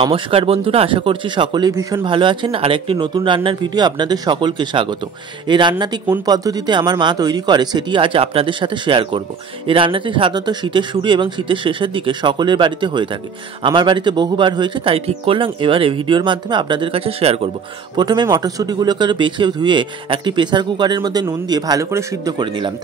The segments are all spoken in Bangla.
নমস্কার বন্ধুরা, আশা করছি সকলেই ভীষণ ভালো আছেন। আর একটি নতুন রান্নার ভিডিও আপনাদের সকলকে স্বাগত। এই রান্নাটি কোন পদ্ধতিতে আমার মা তৈরি করে সেটি আজ আপনাদের সাথে শেয়ার করব। এই রান্নাটি সাধারণত শীতের শুরু এবং শীতের শেষের দিকে সকলের বাড়িতে হয়ে থাকে। আমার বাড়িতে বহুবার হয়েছে, তাই ঠিক করলাম এবারে ভিডিওর মাধ্যমে আপনাদের কাছে শেয়ার করব। প্রথমে মটরশুঁটিগুলোকে বেছে ধুয়ে একটি প্রেসার কুকারের মধ্যে নুন দিয়ে ভালো করে সিদ্ধ করে নিলাম।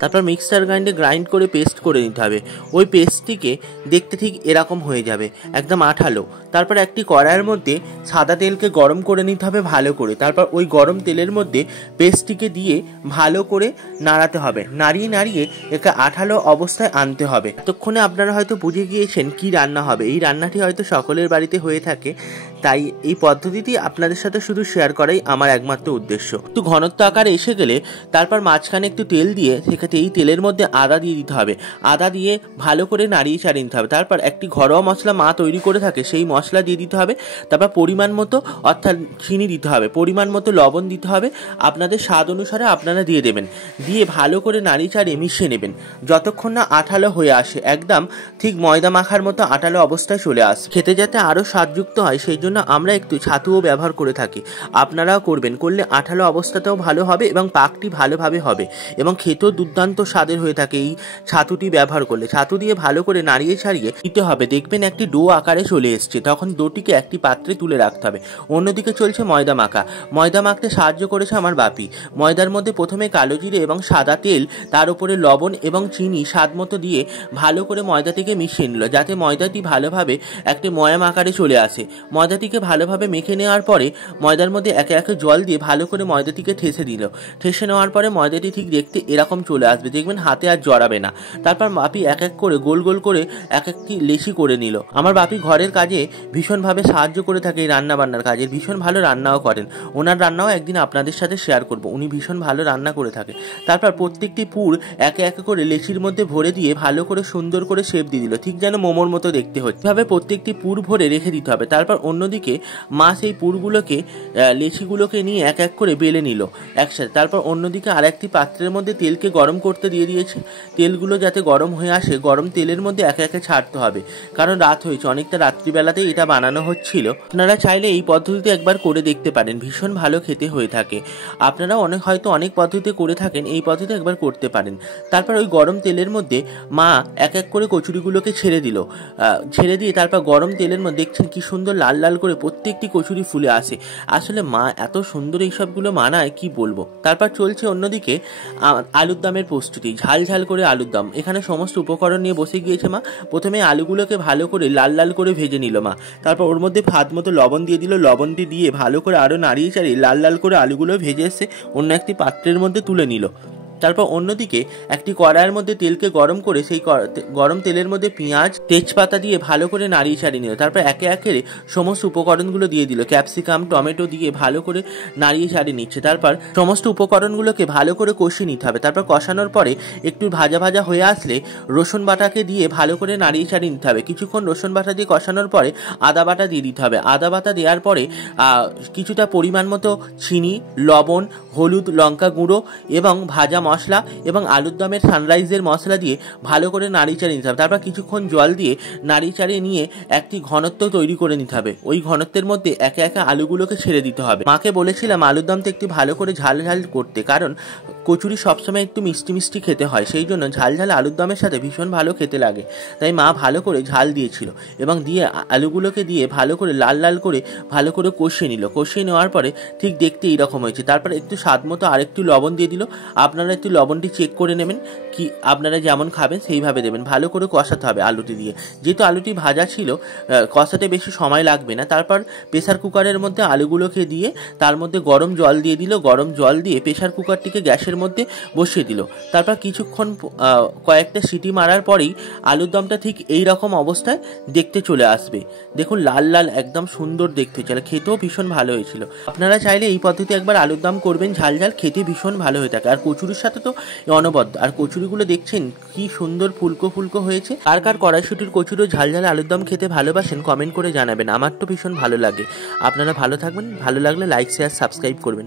তারপর মিক্সার গ্রাইন্ড করে পেস্ট করে নিতে হবে। ওই পেস্টটিকে দেখতে ঠিক এরকম হয়ে যাবে, একদম আঠালো। তারপর একটি কড়াইয়ের মধ্যে সাদা তেলকে গরম করে নিতে হবে ভালো করে। তারপর ওই গরম তেলের মধ্যে পেস্টটিকে দিয়ে ভালো করে নাড়াতে হবে। নাড়িয়ে একে আঠালো অবস্থায় আনতে হবে। এতক্ষণে আপনারা হয়তো বুঝে গিয়েছেন কি রান্না হবে। এই রান্নাটি হয়তো সকলের বাড়িতে হয়ে থাকে, তাই এই পদ্ধতিটি আপনাদের সাথে শুধু শেয়ার করাই আমার একমাত্র উদ্দেশ্য। একটু ঘনত্ব আকারে এসে গেলে তারপর মাঝখানে একটু তেল দিয়ে সেক্ষেত্রে এই তেলের মধ্যে আদা দিয়ে দিতে হবে। আদা দিয়ে ভালো করে নাড়িয়ে চাড়িয়ে নিতে হবে। তারপর একটি ঘরোয়া মশলা মা তৈরি করে থাকে, সেই মশলা দিয়ে দিতে হবে। তারপর পরিমাণ মতো অর্থাৎ চিনি দিতে হবে, পরিমাণ মতো লবণ দিতে হবে, আপনাদের স্বাদ অনুসারে আপনারা দিয়ে দেবেন। দিয়ে ভালো করে নাড়িয়ে চাড়িয়ে মিশিয়ে নেবেন যতক্ষণ না আঠালো হয়ে আসে, একদম ঠিক ময়দা মাখার মতো আঠালো অবস্থায় চলে আসে। খেতে যাতে আরও স্বাদযুক্ত হয় সেই জন্য আমরা একটু ছাতুও ব্যবহার করে থাকি। আপনারাও করবেন, করলে আঠালো অবস্থাতেও ভালো হবে এবং পাকটি ভালোভাবে হবে এবং খেতেও দুর্দান্ত স্বাদের হয়ে থাকে এই ছাতুটি ব্যবহার করলে। ছাতু দিয়ে ভালো করে নাড়িয়ে ছাড়িয়ে দিতে হবে। দেখবেন একটি ডো আকারে চলে এসছে, তখন ডোটিকে একটি পাত্রে তুলে রাখতে হবে। অন্যদিকে চলছে ময়দা মাখা। ময়দা মাখতে সাহায্য করেছে আমার বাপি। ময়দার মধ্যে প্রথমে কালো জিরে এবং সাদা তেল, তার উপরে লবণ এবং চিনি স্বাদ মতো দিয়ে ভালো করে ময়দাটিকে মিশিয়ে নিল, যাতে ময়দাটি ভালোভাবে একটি ময়াম আকারে চলে আসে। ময়দাটিকে ভালোভাবে মেখে নেওয়ার পরে ময়দার মধ্যে একে একে জল দিয়ে ভালো করে ময়দাটিকে ঠেসে দিল। ঠেসে নেওয়ার পরে ময়দাটি ঠিক দেখতে এরকম চলে আসবে, দেখবেন হাতে আর জড়াবে না। তারপর বাপি এক এক করে গোল গোল করে এক একটি লেচি করে নিল। আমার বাপি ঘরের কাজে ভীষণভাবে সাহায্য করে থাকে, এই রান্না বান্নার কাজে ভীষণ ভালো রান্নাও করেন। ওনার রান্নাও একদিন আপনাদের সাথে শেয়ার করব, উনি ভীষণ ভালো রান্না করে থাকে। তারপর প্রত্যেকটি পুর একে একে করে লেচির মধ্যে ভরে দিয়ে ভালো করে সুন্দর করে শেপ দিয়ে দিল, ঠিক যেন মোমোর মতো দেখতে হচ্ছে। এভাবে প্রত্যেকটি পুর ভরে রেখে দিতে হবে। তারপর অন্যদিকে মা সেই পুরগুলোকে লেচিগুলোকে নিয়ে এক এক করে বেলে নিল একসাথে। তারপর অন্যদিকে আর একটি পাত্রের মধ্যে তেলকে গরম করতে দিয়ে দিয়েছে। তেলগুলো যাতে গরম হয়ে আসে, গরম তেলের মধ্যে একে একে ছাড়তে হবে, কারণ রাত হয়েছে, অনেকটা রাত্রিবেলাতেই এটা বানানো হচ্ছিল। আপনারা চাইলে এই পদ্ধতিতে একবার করে দেখতে পারেন, ভীষণ ভালো খেতে হয়ে থাকে। আপনারা হয়তো অনেক পদ্ধতিতে করে থাকেন, এই পদ্ধতিতে একবার করতে পারেন। তারপর ওই গরম তেলের মধ্যে মা এক এক করে কচুরিগুলোকে ছেড়ে দিল। ছেড়ে দিয়ে তারপর গরম তেলের মধ্যে দেখছেন কি সুন্দর লাল লাল করে প্রত্যেকটি কচুরি ফুলে আসে। আসলে মা এত সুন্দর এইসবগুলো মানায় কি বলবো। তারপর চলছে অন্যদিকে আলুর দমের প্রস্তুতি। ঝাল ঝাল করে আলুর দম। এখানে সমস্ত উপকরণ নিয়ে বসে গিয়েছে মা। প্রথমে আলুগুলোকে ভালো করে লাল লাল করে ভেজে নিল মা। তারপর ওর মধ্যে স্বাদ মতো লবণ দিয়ে দিল। লবণটি দিয়ে ভালো করে আরও নাড়িয়ে চাড়িয়ে লাল লাল করে আলুগুলো ভেজে এসে অন্য একটি পাত্রের মধ্যে তুলে নিল। তারপর অন্যদিকে একটি কড়াইয়ের মধ্যে তেলকে গরম করে সেই গরম তেলের মধ্যে পেঁয়াজ তেজপাতা দিয়ে ভালো করে নাড়িয়ে ছাড়িয়ে নিল। তারপর একে একে সমস্ত উপকরণগুলো দিয়ে দিল। ক্যাপসিকাম টমেটো দিয়ে ভালো করে নাড়িয়ে ছাড়িয়ে নিচ্ছে। তারপর সমস্ত উপকরণগুলোকে ভালো করে কষিয়ে নিতে হবে। তারপর কষানোর পরে একটু ভাজা ভাজা হয়ে আসলে রসুন বাটাকে দিয়ে ভালো করে নাড়িয়ে ছাড়িয়ে নিতে হবে। কিছুক্ষণ রসুন বাটা দিয়ে কষানোর পরে আদা বাটা দিয়ে দিতে হবে। আদা বাটা দেওয়ার পরে কিছুটা পরিমাণ মতো চিনি, লবণ, হলুদ, লঙ্কা গুঁড়ো এবং ভাজা মশলা এবং আলুর দমের সানরাইজের মশলা দিয়ে ভালো করে নাড়িয়ে চাড়িয়ে নিতে হবে। তারপর কিছুক্ষণ জল দিয়ে নাড়িয়ে চাড়িয়ে নিয়ে একটি ঘনত্ব তৈরি করে নিতে হবে। ওই ঘনত্বের মধ্যে একে একে আলুগুলোকে ছেড়ে দিতে হবে। মাকে বলেছিলাম আলুর দমটা একটু ভালো করে ঝাল ঝাল করতে, কারণ কচুরি সবসময় একটু মিষ্টি মিষ্টি খেতে হয়, সেই জন্য ঝাল ঝাল আলুর দমের সাথে ভীষণ ভালো খেতে লাগে। তাই মা ভালো করে ঝাল দিয়েছিল এবং দিয়ে আলুগুলোকে দিয়ে ভালো করে লাল লাল করে ভালো করে কষিয়ে নিল। কষিয়ে নেওয়ার পরে ঠিক দেখতে এইরকম হয়েছে। তারপর একটু স্বাদ মতো আরেকটু লবণ দিয়ে দিল। আপনারা একটু লবণটি চেক করে নেবেন, কি আপনারা যেমন খাবেন সেইভাবে দেবেন। ভালো করে কষাতে হবে আলুটি দিয়ে, যেহেতু আলুটি ভাজা ছিল কষাতে বেশি সময় লাগবে না। তারপর প্রেসার কুকারের মধ্যে আলুগুলোকে দিয়ে তার মধ্যে গরম জল দিয়ে দিল। গরম জল দিয়ে প্রেসার কুকারটিকে গ্যাসের মধ্যে বসিয়ে দিল। তারপর কিছুক্ষণ কয়েকটা সিটি মারার পরেই আলুর দমটা ঠিক এই রকম অবস্থায় দেখতে চলে আসবে। দেখুন লাল লাল একদম সুন্দর দেখতে হয়েছিল, খেতেও ভীষণ ভালো হয়েছিল। আপনারা চাইলে এই পদ্ধতি একবার আলুর দম করবেন, ঝাল ঝাল খেতে ভীষণ ভালো হয়ে থাকে। আর কচুরির সাথে তো অনবদ্য। আর কচুরিগুলো দেখছেন কি সুন্দর ফুলকো ফুলকো হয়েছে। কার কার কড়াইশুটির কচুরি ঝাল ঝাল আলুর দম খেতে ভালোবাসেন কমেন্ট করে জানাবেন। আমার তো ভীষণ ভালো লাগে। আপনারা ভালো থাকবেন, ভালো লাগলে লাইক শেয়ার সাবস্ক্রাইব করবেন।